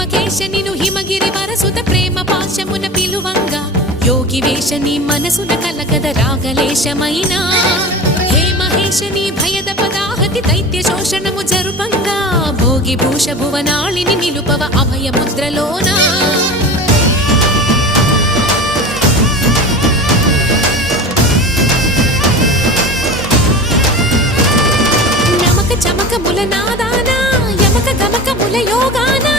హిమకేశ నిను హిమగిరి వరసుత ప్రేమ పాశమున పిలువంగా యోగి వేష నీ మనసున కలగద రాగలేశమైనా హే మహేశ నీ భయద పదాహతి దైత్య శోషణము జరుపంగా భోగి భూష భువనాళిని నిలుపవ అభయ ముద్రలోనా నమక చమక ముల నాదానా యమక గమక ముల యోగానా